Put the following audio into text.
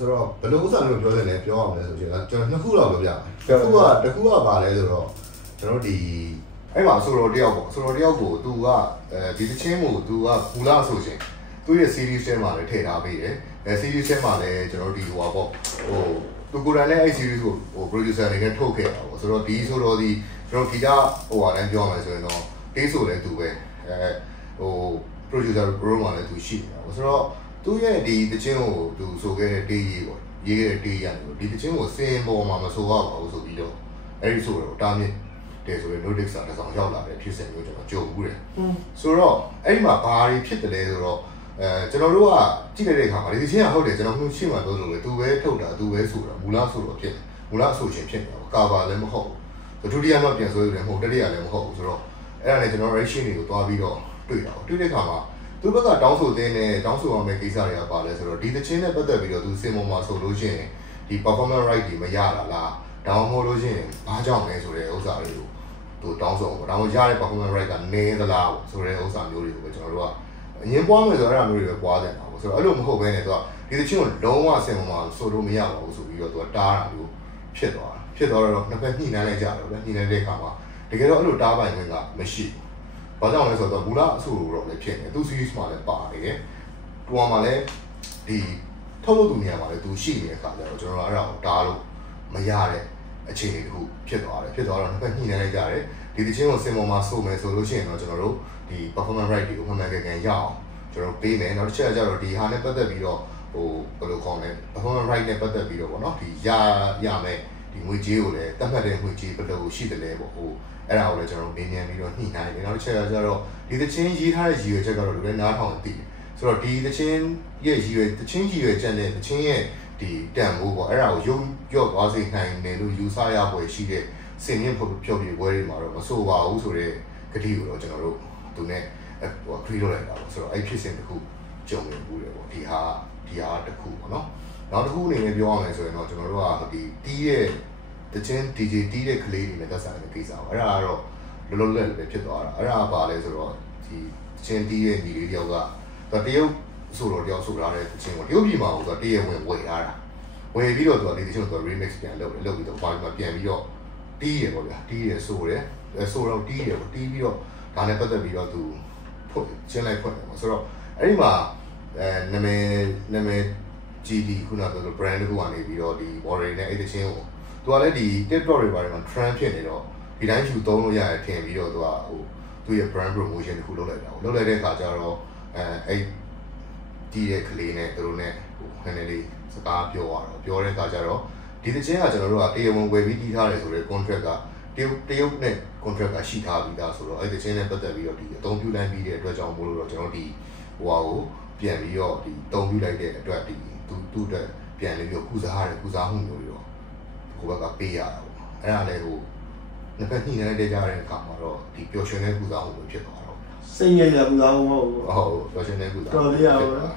ဆိုတော့ဘယ်လိုဥစ္စာမျိုးပြောနေလဲပြောအောင်လဲဆိုရင်ကျွန်တော်နှစ်ခုလောက်ပြောပြမယ်တစ်ခုကပါလဲဆိုတော့ကျွန်တော်ဒီအဲ့မှာဆိုတော့တယောက်ပေါ့ဆိုတော့တယောက်ကိုသူကဒီတချင်းကိုသူကပူလာဆိုရှင်သူရဲ့ series ထဲမှာလည်းထည့်ထားပေးတယ်series ထဲမှာလည်းကျွန်တော်ဒီဟိုပါပေါ့သူကိုယ်တိုင်လည်းအဲ့ series ကိုproducer အနေနဲ့ထုတ်ခဲ့တာပေါ့ဆိုတော့ဒီဆိုတော့ဒီကျွန်တော်ဂီတဟိုဟာလည်းပြောမယ်ဆိုရင်တော့တေးဆိုလည်းသူပဲproducer role မှာလည်းသူရှိနေတာပေါ့ဆိုတော့သူရဲ့ဒီတချင်းကိုသူဆိုခဲ့တဲ့တေးကြီးပေါ့ရေးခဲ့တဲ့တေးရတယ်ဒီတချင်းကိုစင်ပေါ်မှာမဆိုရပါဘူးဆိုပြီးတော့အဲ့ဒီဆိုတော့တားမြစ်တယ်ဆိုရင် notice တစ်ဆောင်ရောက်လာတယ်ဖြစ်စဉ်မျိုးကျွန်တော်ကြုံဘူးတယ်ဆိုတော့အဲ့ဒီမှာဘာတွေဖြစ်တယ်လဲဆိုတော့ကျွန်တော်တို့ကကြည့်တဲ့အခါမှာဒီချင်းကဟုတ်တယ်ကျွန်တော်ခုရှင်းမှပြောလို့လေသူပဲထုတ်တာသူပဲဆိုတာမူလဆိုတော့ဖြစ်တယ်မူလဆိုရှင်ဖြစ်တယ်ကာဗာလည်းမဟုတ်ဘူးဒုတိယမှပြန်ဆိုရတယ်မဟုတ်တတိယလည်းမဟုတ်ဘူးဆိုတော့အဲ့ဒါနဲ့ကျွန်တော် reaction တွေကိုတွားပြီးတော့တွေ့တာတွေ့တဲ့အခါမှာသူဘက်ကတောင်းဆိုတဲ့နဲ့တောင်းဆိုအောင်တဲ့ကိစ္စတွေကပါလဲဆိုတော့ဒီသချင်းနဲ့ပတ်သက်ပြီးတော့သူစင်ပေါ်မှာဆိုလို့ရှိရင်ဒီ performance right တွေမရတာလားတောင်းမို့လို့ရှိရင်ဘာကြောင့်လဲဆိုတဲ့ဥစ္စာတွေကိုသူတောင်းဆိုအောင်ဒါမှမဟုတ်ရတဲ့ performance right ကနေသလားဆိုတဲ့ဥစ္စာမျိုးတွေကိုပဲကျွန်တော်တို့ကအရင်ပွားမယ်ဆိုတော့အဲ့ဒါမျိုးတွေပဲပွားတယ်ပေါ့ဆိုတော့အဲ့လိုမဟုတ်ဘဲနဲ့သူကဒီသချင်းကိုလုံးဝစင်ပေါ်မှာဆိုလို့မရပါဘူးဆိုပြီးတော့သူကတားတာမျိုးဖြစ်သွားတော့နှစ်ဖက်ညှိနှိုင်းလိုက်ကြတယ်ဗျညှိနှိုင်းတဲ့အခါမှာတကယ်တော့အဲ့လိုတားပိုင်ခွင့်ကမရှိဘူးဘာကြောင့်လဲဆိုတော့ဘူလာအဆိုလိုတော့လည်းဖြစ်နေသူ series မှာလည်းပါနေတယ်တူမှာလည်းဒီထုတ်လို့သူနေရာမှာလည်းသူရှိနေတဲ့အခါကျတော့ကျွန်တော်တို့အဲ့ဒါကိုတားလို့မရတဲ့အခြေအနေတစ်ခုဖြစ်သွားတယ်ဖြစ်သွားတော့နှစ်ဖက်ညှိနှိုင်းလိုက်ကြတယ်ဒီတချင်းကိုစင်ပေါ်မှာဆိုမယ်ဆိုလို့ရှိရင်တော့ကျွန်တော်တို့ဒီ performance right တွေကိုမှန်မှန်ကန်ကန်ရအောင်ကျွန်တော်ပေးမယ်နောက်တစ်ချက်ကကျတော့ဒီဟာနဲ့ပတ်သက်ပြီးတော့ဟိုဘယ်လိုခေါ်လဲ performance right နဲ့ပတ်သက်ပြီးတော့ဗောနော်ဒီရမယ်ဒီငွေကြေးကိုလည်းတတ်မှတ်တဲ့ငွေကြေးဘယ်လိုရှိတယ်လဲပေါ့ဟိုအဲ့ဒါကိုလည်းကျွန်တော်မေးမြန်းပြီးတော့ညှိနှိုင်းတယ်နောက်တစ်ချက်ကကျတော့ဒီသချင်းရေးထားတဲ့ရည်ရွယ်ချက်ကတော့လူလည်းနားထောင်သိတယ်ဆိုတော့ဒီသချင်းရဲ့ရည်ရွယ်သချင်းရည်ရွယ်ချက်နဲ့သချင်းရဲ့ဒီတန်ဖိုးပေါ့အဲ့ဒါကိုရုပ်ရော့သွားစေနိုင်တယ်လို့ယူဆရပွဲရှိတဲ့စင်မြင့်ဖြောပြပွဲတွေမှာတော့မဆိုပါဘူးဆိုတဲ့ကတိကိုတော့ကျွန်တော်တို့သူနဲ့ဟို agree လုပ်လိုက်တာပေါ့ဆိုတော့အဲ့ဖြစ်စဉ်တစ်ခုကြုံနေဘူးတယ်ပေါ့ဒီဟာတစ်ခုပေါ့နော်နောက်တစ်ခုအနေနဲ့ပြောရမယ်ဆိုရင်တော့ကျွန်တော်တို့ကဒီတီးရဲ့တချင်း DJ တီးတဲ့ကလေးတွေနဲ့သက်ဆိုင်တဲ့ကိစ္စပါအဲ့ဒါကတော့လောလောလတ်လတ်ပဲဖြစ်သွားတာအဲ့ဒါပါလဲဆိုတော့ဒီတချင်းတီးရဲ့ညီလေးတယောက်ကတရုတ်ဆိုတော့တယောက်ဆိုထားတဲ့တချင်းကိုတရုတ်ပြည်မှာဆိုတော့တရဝင်ဝယ်ထားတာဝယ်ပြီးတော့သူကဒီတချင်းကို remix ပြန်လုပ်ပြီးတော့ပါပြီးပြန်ပြီးတော့တီးရပေါ့ဗျာတီးရဆိုတော့တီးရပေါ့တီးပြီးတော့ဒါနဲ့ပတ်သက်ပြီးတော့သူဖွင့်ချင်းလိုက်ဖွင့်တယ်ပေါ့ဆိုတော့အဲ့ဒီမှာနာမည် GD ခုနကပြောလို့ brand တစ်ခုကနေပြီးတော့ဒီ warrior နဲ့အဲ့တချင်းကိုသူကလည်းဒီ TikTok တွေဘာတွေမှာ trend ဖြစ်နေတော့ဒီတိုင်းယူသုံးလို့ရတယ်ထင်ပြီးတော့သူကဟိုသူရဲ့ brand promotion တစ်ခုလုပ်လိုက်တာပေါ့လုပ်လိုက်တဲ့အခါကျတော့အဲ့ဒီရဲ့ကလေးနဲ့သူတို့နဲ့ဟိုခဏလေးစကားပြောတဲ့အခါကျတော့ဒီတချင်းကကျွန်တော်တို့ကတရားဝင်ဝယ်ပြီးတီးထားတယ်ဆိုတဲ့ contract ကတရုတ်နဲ့ contract ကရှိထားပြီးသားဆိုတော့အဲ့တချင်းနဲ့ပတ်သက်ပြီးတော့ဒီအသုံးပြုလိုက်ပြီးတဲ့အတွက်ကြောင့်မို့လို့တော့ကျွန်တော်ဒီဟိုဟာကိုပြန်ပြီးတော့ဒီအသုံးပြုလိုက်တဲ့အတွက်ဒီသူ့အတွက်ပြန်ပြီးတော့ကုစားမှုမျိုးတွေတော့ကိုဘက်ကပေးရတာပေါ့အဲ့ဒါလည်းဟိုနှစ်ဖက်ညှိနှိုင်းတဲ့ကြတဲ့အခါမှာတော့ဒီပျော်ရွှင်တဲ့ကုစားမှုပဲဖြစ်သွားတော့စိတ်ငြိမ်တဲ့ကုစားမှုမဟုတ်ဘူးဟုတ်ပျော်ရွှင်တဲ့ကုစားတော်လေးရပါ